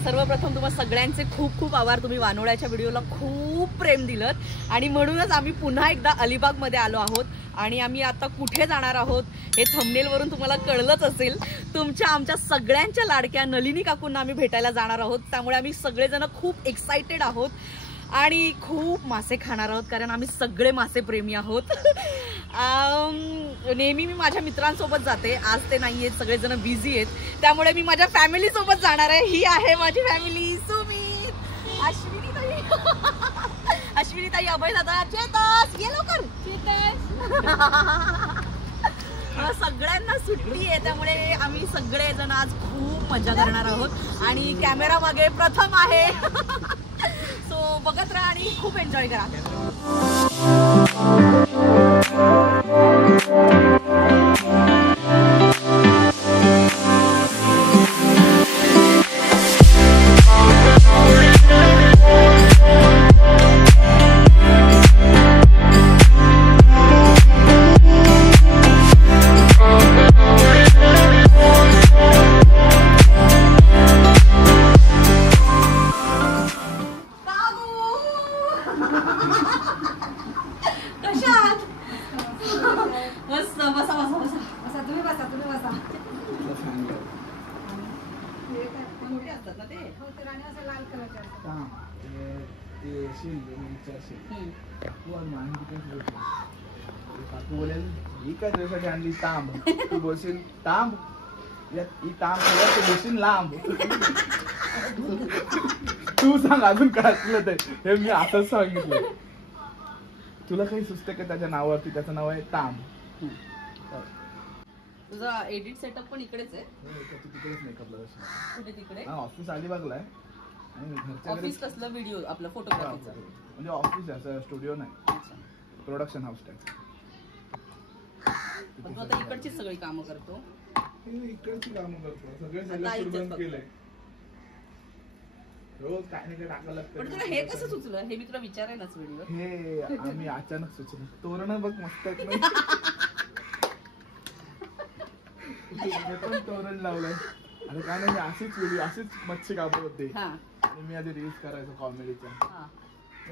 सर्वप्रथम तुम्हा सगळ्यांचे खूप खूप आभार. तुम्ही वानोळ्याच्या व्हिडिओला खूप प्रेम दिलं आणि म्हणूनच आम्ही पुन्हा एकदा अलिबागमध्ये आलो आहोत. आणि आम्ही आता कुठे जाणार आहोत हे थंबनेलवरून तुम्हाला कळलंच असेल. आमच्या सगळ्यांच्या लाडक्या नलिनी काकूंना आम्ही भेटायला जाणार आहोत. त्यामुळे आम्ही सगळेजण खूप एक्साइटेड आहोत आणि खूप मासे खाणार आहोत, कारण आम्ही सगळे मासे प्रेमी आहोत. नेहमी मी माझ्या मित्रांसोबत जाते, आज ते नाही आहेत, सगळेजण बिझी आहेत, त्यामुळे मी माझ्या फॅमिली सोबत जाणार आहे. ही आहे माझी फॅमिली. सुमित, अश्विनी ताई, अभय दादा, चेतस, ये लवकर. सगळ्यांना सुट्टी आहे, त्यामुळे आम्ही सगळेजण आज खूप मजा करणार आहोत. आणि कॅमेरा मागे प्रथम आहे. सो बघत राहा आणि खूप एन्जॉय करा. तू बोलेल ही काय तुझ्यासाठी आणली तांब, तू बोलशील तांब, ही तांब तू बोलशील लांब. तू सांग अजून काय असलं ते, हे मी असंच सांगितलं. तुला काही सुचतं का त्याच्या नावावरती? त्याचं नाव आहे तांब. तुझा एडिट सेटअप पण इकडेच आहे? तिकडेच मेकअप ला. कुठे तिकडे? ऑफिस अलिबागला आहे. आणि घरच्या ऑफिस कसलं? व्हिडिओ आपलं फोटोग्राफीचं? म्हणजे ऑफिस असं स्टुडिओ नाही, प्रोडक्शन हाऊस टाइप. पण आता इकडची सगळी कामं करतो. इकडची कामं करतो, सगळे सुरुवात केलंय. रोज काय नाही काय टाकायला लागतं. पण तुला हे कसं सुचलं? हे मी तुला विचारायलाच व्हिडिओ. हे आम्ही अचानक सुचलं. तोरण बघ मस्त आहेत ना. पण तोरण लावलंय. अरे काय नाही, अशीच व्हिडिओ अशीच मच्छी कापत होते आणि मी आधी रील्स करायचो कॉमेडीच्या.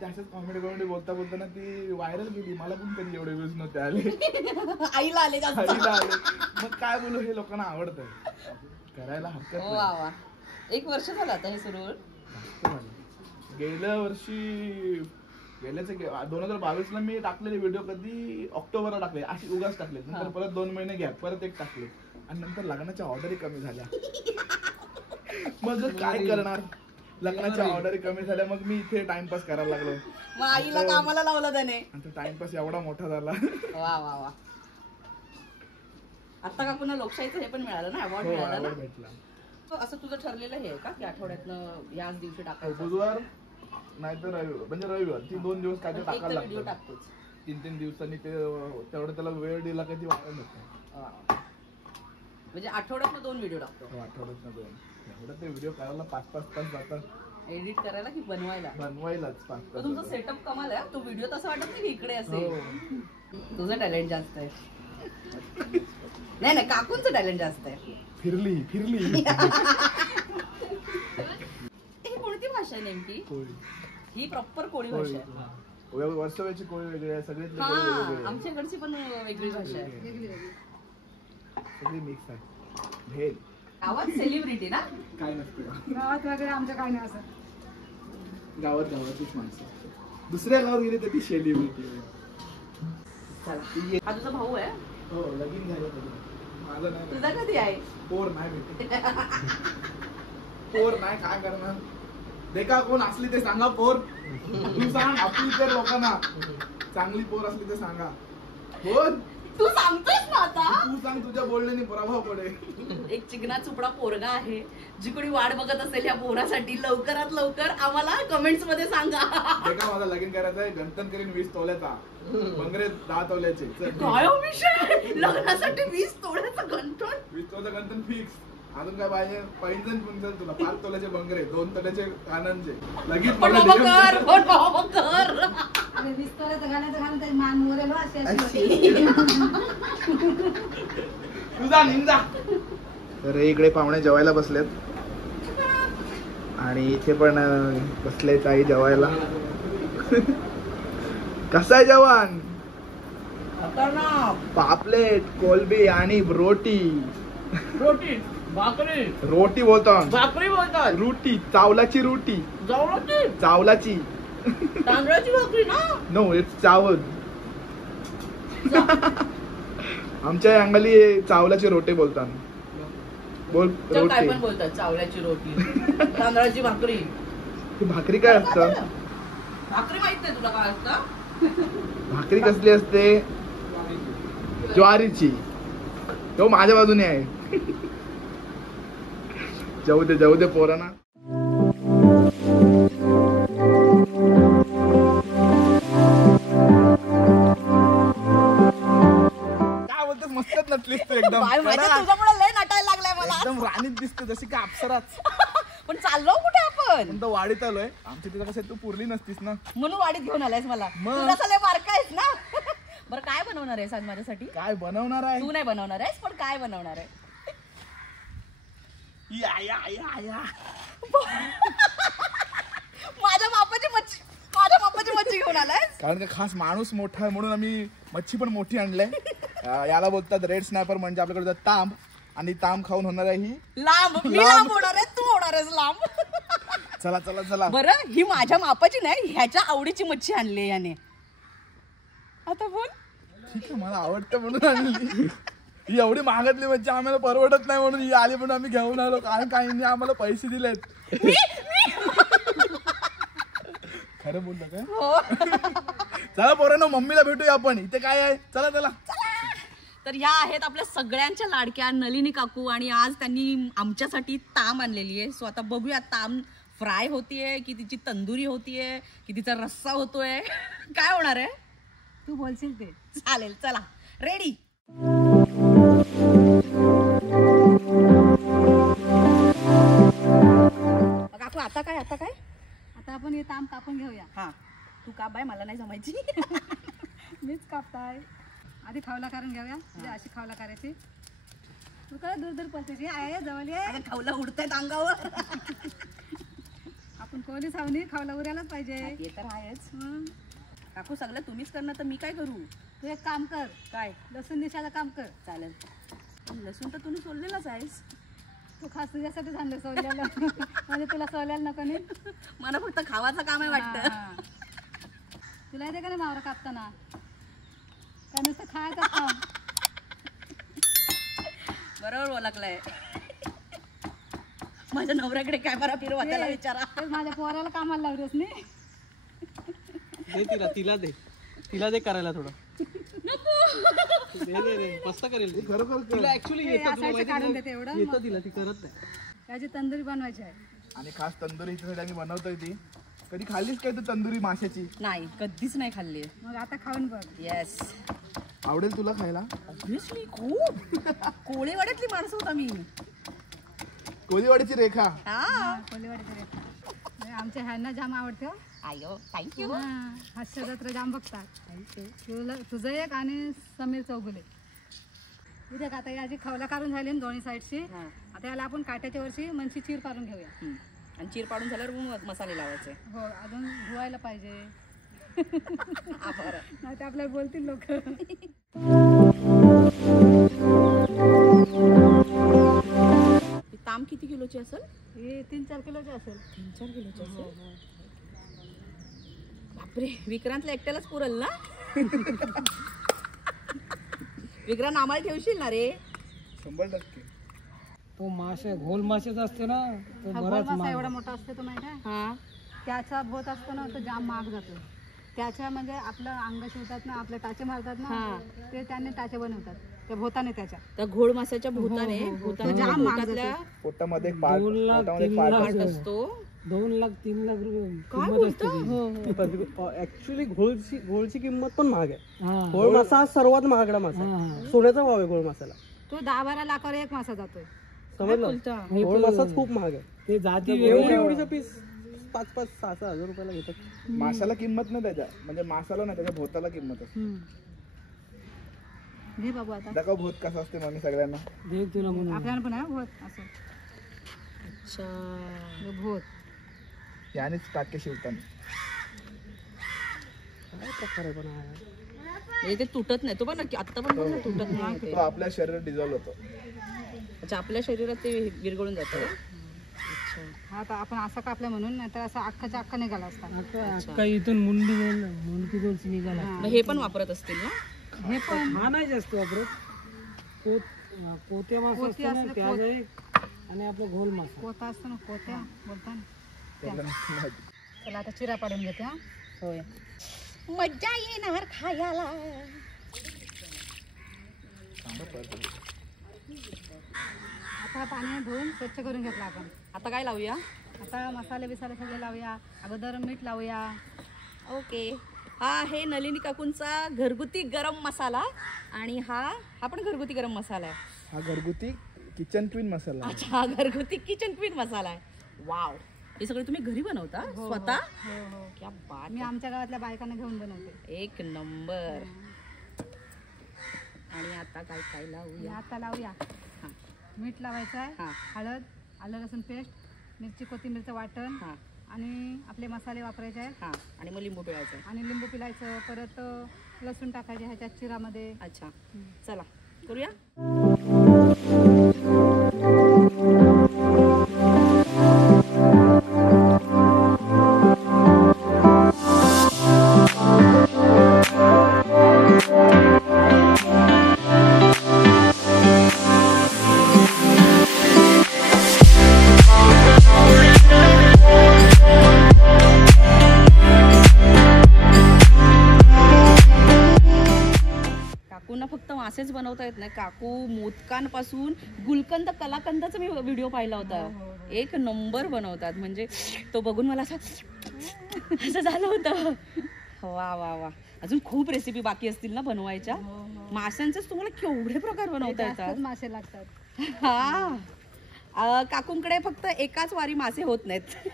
त्याच्याच कॉमेडी बोलता बोलताना ती व्हायरल गेली. मला पण कधी एवढे व्ह्यूज नव्हते आले. आईला आले. मग काय बोलू, हे लोकांना आवडतंय, करायला हरकत नाही. 1 वर्ष झालं आता हे सुरू. गेल्या वर्षी 2022 ला मी टाकलेले व्हिडिओ कधी ऑक्टोबरला टाकले, अशी उगाच टाकले. नंतर परत 2 महिने गॅप, परत एक टाकले. आणि नंतर लग्नाच्या ऑर्डरी कमी झाल्या. मग काय करणार, लग्नाच्या ऑर्डरी कमी झाल्या. मग मी इथे टाइमपास करायला लागलो. मग आईला कामाला लावलं त्याने. टाइमपास एवढा मोठा झाला. वा वा वा. आता का पुन्हा लोकशाहीचं हे पण मिळालं ना, अवॉर्ड मिळाला ना. भेटला. असं तुझं ठरलेलं हे का की आठवड्यातनं याच दिवशी टाकायचं? बुधवार नाही तर रविवार, म्हणजे रविवार ती 2 दिवस काय टाकायला व्हिडिओ टाकतोच. 3-3 दिवसांनी तेवढं त्याला वेळ दिला का ती वाढत होत. म्हणजे आठवड्यातनं 2 व्हिडिओ टाकतो. आठवड्यातनं 2. एवढं ते व्हिडिओ करायला 5-5 तास जातात. एडिट करायला की बनवायलाच 5 तास. तुमचं सेटअप कमाल आहे. तो व्हिडिओ तसं वाटत नाही इकडे असेल. तुझं टॅलेंट जास्त आहे. नाही काकूंचं टॅलेंट जास्त आहे. फिरली. ही कोणती भाषा आहे नेमकी? ही प्रॉपर कोळी भाषा आहे. वर्षाची कोळी वेगळी आहे, सगळे. आमच्याकडची पण वेगळी भाषा आहे. सगळी मिक्स आहे. भेल. गावात सेलिब्रिटी ना? काय नसतं गावात वगैरे आमच्या काय नाही. असं गावातच माणसं दुसऱ्या गावात गेली तर ती सेलिब्रिटी. हा तुझा भाऊ आहे? हो, लगीन झालं. माझं नाही. तुझा कधी आहे? पोर नाही भेटते. पोर नाही, काय करणार. देखा कोण असली ते सांगा. पोर तू सांग, आपली तर लोकांना चांगली पोर असली ते सांगा. बोल, तू सांगतोस ना आता. तू सांग, तुझ्या बोलण्याने प्रभाव पडेल. एक चिकना चुपडा पोरगा आहे, जी कोणी वाट बघत असेल या पोरासाठी, लवकरात लवकर आम्हाला कमेंट्स मध्ये सांगा. देखा माझा लगीन करायचं आहे. गंतन करीन 20 तोल्याचा, बंगरे 10 तोल्याचे. काय विषय? लग्नासाठी 20 तोल्याचा गंठन? 20 तोल्याचा गंठन फिक्स. अजून काय पाहिजे? पैंजण पण तुला 5 तोल्याचे बंगरे, 2 तोल्याचे कानांचे. लगीन पण बाबा कर. 20 तोल्याचं घालायचं मान मोरेल तुझा निंदा. तर इकडे पाहुणे जेवायला बसलेत. आणि इथे पण बसले ताई जेवायला. कसं आहे जेवण? पापलेट, कोलबी आणि रोटी. रोटी भाकरी रोटी बोलतात, भाकरी बोलतात. रोटी चावलाची रोटी. चावलाची तांदळाची भाकरी ना. नो इट्स चावल. आमच्या अंगाली चावलाची रोटी बोलतात. बोल काय रोटी. पण बोलतात. चावल्याची रोटी तांदळाची भाकरी. ती भाकरी काय असतं? भाकरी माहित नाही तुला काय असतं? भाकरी कसली असते? ज्वारीची. तो माझ्या बाजूने आहे. जाऊ दे पोरांना. काय बोलतेस? मस्तच नटलीस तू एकदम. तुझ्यामुळे लय नटायला लागलाय मला. एकदम राणीत दिसते जशी का अप्सराच. पण चाललो कुठे आपण? पण वाडीत आलोय. आमच्या तिथं कसं तू पुरली नसतीस ना, म्हणून वाडीत घेऊन आलायस मला. मग? तुला सगळे मार्क आहेस ना. बरं काय बनवणार आहेस आज माझ्यासाठी? काय बनवणार आहे? तू नाही बनवणार आहेस, पण काय बनवणार आहे? या माझ्या मापाची मच्छी घेऊन आलायस. कारण का खास माणूस मोठा आहे म्हणून आम्ही मच्छी पण मोठी आणलंय. याला बोलतात रेड स्नॅपर, म्हणजे आपल्याकडे तांब. आणि तांब खाऊन होणार आहे ही लांब. मी लांब होणार आहे, तू होणार आहेस लांब. चला. बरं ही माझ्या मापाची नाही, ह्याच्या आवडीची मच्छी आणली याने. आता बोल. ठीक आहे, मला आवडतं म्हणून आणली. ही एवढी महागातली मच्छी आम्हाला परवडत नाही म्हणून ही आली, पण आम्ही घेऊन आलो. कारण काहींनी आम्हाला पैसे दिलेत. खरं बोललं काय? चला पोरांनो, मम्मीला भेटूया आपण. इथे काय आहे? चला. तर ह्या आहेत आपल्या सगळ्यांच्या लाडक्या नलिनी काकू, आणि आज त्यांनी आमच्यासाठी ताम आणलेली आहे. सो आता बघूया ताम फ्राय होतीये की तिची तंदुरी होतीये की तिचा रस्सा होतोय. काय होणार आहे? तू बोलशील ते. चालेल, चला रेडी. काकू आता काय आता आपण हे ताम कापून घेऊया. हा तू काप बाय, मला नाही जमायची. मीच कापताय. आधी खावला करून घेऊया. अशी खावला करायची. तू काय दूर पळतेची आहे जवळ ये. अगं खावला उडतायत अंगावर. आपण कोणी सावनी खावला उरायलाच पाहिजे. ते तर आहेच. काकू सगळं तुम्हीच करणार तर मी काय करू? तू एक काम कर. काय? लसूण निशाचं काम कर. चालेल. लसूण तर तुम्ही सोललेलाच आहेस. तू खास तुझ्यासाठी आणलं सोल्याला. म्हणजे तुला सोल्याला नको नाही. मला फक्त खावाचं काम आहे वाटतं. तुला येते का नाही मावरा कापताना? काय नुसतं खायचं काम. बरोबर ओळखलंय. माझ्या नवऱ्याकडे कॅमेरा फिरवा, त्याला विचारा. माझ्या पोराला कामाला लावतेस नाही. तिला दे करायला थोडं. मस्त करेल ती. तिला ऍक्च्युली काढून देते एवढं. येतं तिला, ती करत नाही. त्याची तंदुरी बनवायची आहे. आणि खास तंदुरी हिच्यासाठी आम्ही बनवतोय. ती कधी खाल्लीस काय तू तंदुरी माशाची? नाही, कधीच नाही खाल्ली. मग आता खाऊन बघ. येस, आवडेल तुला खायला. ऑब्व्हियसली. खूप कोळीवाड्यातली माणसं होत आम्ही. कोळीवाडीची रेखा. हा, कोळीवाडीची रेखा. आमच्या ह्यांना जाम आवडते. आयो थँक्यू. हास्य जत्रा जाम बघतात. तुझं एक आणि समीर चौगुले. उद्या आता याची खवला काढून झाली दोन्ही साईडची. आता याला आपण काट्याच्या वरची मनशी चीर पाडून घेऊया. आणि चीर पाडून झाल्यावर मसाले लावायचे. हो, अजून धुवायला पाहिजे. बरं, नाही ते आपल्याला बोलतील लोक. ताम किती किलोची असेल? हे 3-4 किलोची असेल. 3-4 किलोची असेल. बापरे, विक्रांतला एकट्यालाच पुरल ना? विक्रांत आम्हाला ठेवशील ना रे? 100%. तो मासे घोल मासेच असते ना, तो बराच मासा एवढा मोठा असतो तो माहिती आहे. हा, त्याचा भोत असतो ना, तो जाम महाग जातो. त्याच्या म्हणजे आपलं अंग शिवतात ना, आपले टाचे मारतात ना, ते त्याने टाचे बनवतात त्या भोताने. त्या घोड माशाच्या भोताने जाम महाग भोतातल्या पोटामध्ये 2 लाख 3 लाख पार्ट असतो. 2 लाख 3 लाख रुपये काय किंमत बोलतो? असते. ऍक्च्युली घोळची किंमत पण महाग आहे. घोळ मासा हा सर्वात महागडा मासा आहे. सोन्याचा भाव आहे घोळ मासाला. तो 10-12 लाखावर एक मासा जातोय. समजलं? घोळ मासाच खूप महाग आहे. ते जाती एवढीचं पीस 5-6 हजार रुपयाला घेतात. माशाला किंमत नाही त्याच्या, म्हणजे माशाला नाही, त्याच्या भोताला किंमत असते. घे बाबू आता. दाखव भोत कसा असते मम्मी सगळ्यांना. देख तुला म्हणून. आपल्याला पण आहे भोत असं. अच्छा, भोत यानेच टाके शिवताना काय प्रकार आहे पण हा? म्हणजे ते तुटत नाही. तो पण नक्की आता पण बघ ना, तुटत नाही ते. तो आपल्या शरीरात डिझॉल्व होतो. अच्छा, आपल्या शरीरात ते विरघळून जातं. हा आता आपण असं कापलं म्हणून, नाहीतर असं अख्खाच्या अख्खा निघाला असता. काही इथून मुंडकी दोन निघाला. मग हे पण वापरत असतील ना? हे पण हा नाही जास्त वापरत. पोत्या मासा असतो ना त्याचा एक, आणि आपला घोल मासा. कोता असतो ना, कोत्या बोलता ना. त्याला नाही माहिती. चला आता चिरा पाडून घेते. हा होय, मज्जा येणार खायला. आता पाण्याने धुवून स्वच्छ करून घेतला आपण. आता काय लावूया? आता मसाले बिसाले सगळे लावूया. अगोदर मीठ लावूया. ओके, हा आहे नलिनी काकूंचा घरगुती गरम मसाला. आणि हा पण घरगुती गरम मसाला आहे. हा घरगुती किचन क्वीन मसाला. अच्छा, हा घरगुती किचन क्वीन मसाला आहे. वाव, हे सगळे तुम्ही घरी बनवता स्वतः? हो हो, क्या बात मी आमच्या गावातल्या बायकांना घेऊन बनवते. एक नंबर. आणि आता काय काय लावूया? आता लावूया. हा मीठ लावायचं आहे. हा हळद, आलं लसूण पेस्ट, मिरची कोथिंबीरचं वाटण, हा आणि आपले मसाले वापरायचे आहेत. हा, आणि मग लिंबू पिळायचं. आणि लिंबू पिळायचं. परत लसूण टाकायचे ह्याच्यात चिरामध्ये. अच्छा, चला करूया. काकूंना फक्त मासेच बनवता येत नाही. काकू मोदकांपासून गुलकंद कलाकंदाचा मी व्हिडिओ पाहिला होता. एक नंबर बनवतात. म्हणजे तो बघून मला असं झालं होतं. वा वा वा. अजून खूप रेसिपी बाकी असतील ना बनवायच्या? माशांचेच तुम्हाला केवढे प्रकार बनवता जास्तच येतात. मासे लागतात. हा, काकूंकडे फक्त एकाच वारी मासे होत नाहीत.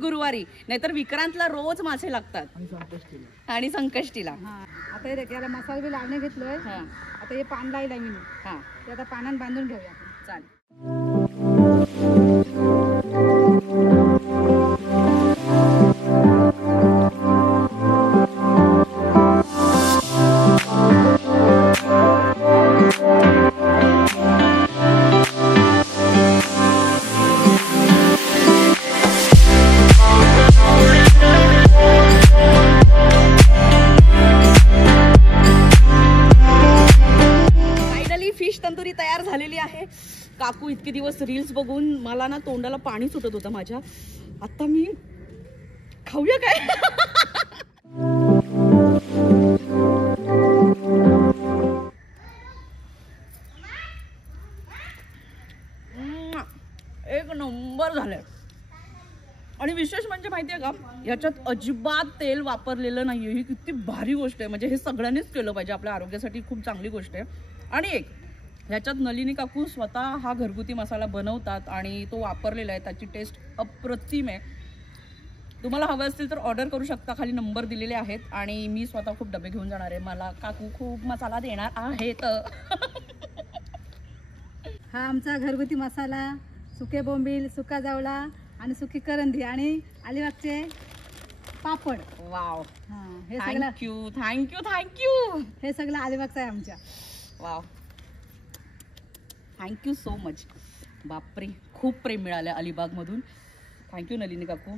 गुरुवारी, नाहीतर विक्रांतला रोज मासे लागतात. आणि संकष्टीला. हा, आता हे याला मसाला बी लावणे घेतलोय. हा आता हे पान लावलंय मी. हा, ते आता पानात बांधून घेऊया. चालेल. फिश तंदुरी तयार झालेली आहे. काकू इतके दिवस रील्स बघून मला ना तोंडाला पाणी सुटत होतं माझ्या. आता मी खाऊया काय? एक नंबर झालंय. आणि विशेष म्हणजे माहितीये का, याच्यात अजिबात तेल वापरलेलं नाहीये. ही किती भारी गोष्ट आहे. म्हणजे हे सगळ्यांनीच केलं पाहिजे. आपल्या आरोग्यासाठी खूप चांगली गोष्ट आहे. आणि एक ह्याच्यात नलिनी काकू स्वतः हा घरगुती मसाला बनवतात आणि तो वापरलेला आहे. त्याची टेस्ट अप्रतिम आहे. तुम्हाला हवं असतील तर ऑर्डर करू शकता. खाली नंबर दिलेले आहेत. आणि मी स्वतः खूप डबे घेऊन जाणार आहे. मला काकू खूप मसाला देणार आहेत. हा आमचा घरगुती मसाला, सुके बोंबील, सुका जावळा आणि सुकी करंदी आणि अलिबागचे पापड. वाव, हा, हे सगळं थँक्यू थँक्यू थँक्यू. हे सगळं अलिबागचं आहे आमच्या. Wow, thank you so much. बापरे, खूप प्रेम मिळालं अलिबागमधून. थँक्यू नलिनी काकू.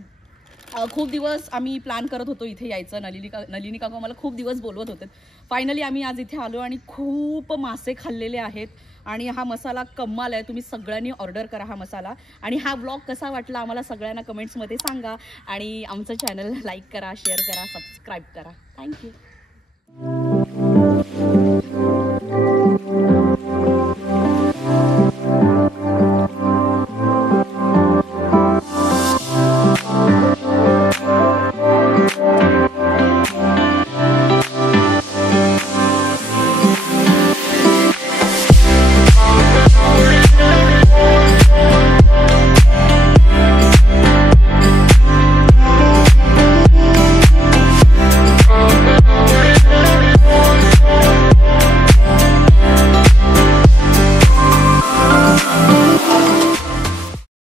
खूप दिवस आम्ही प्लॅन करत होतो इथे यायचं. नलिनी काकू मला खूप दिवस बोलवत होते. फायनली आम्ही आज इथे आलो आणि खूप मासे खाल्लेले आहेत. आणि हा मसाला कमाल आहे. तुम्ही सगळ्यांनी ऑर्डर करा हा मसाला. आणि हा ब्लॉग कसा वाटला आम्हाला सगळ्यांना कमेंट्समध्ये सांगा. आणि आमचं चॅनल लाईक करा, शेअर करा, सबस्क्राईब करा. थँक्यू.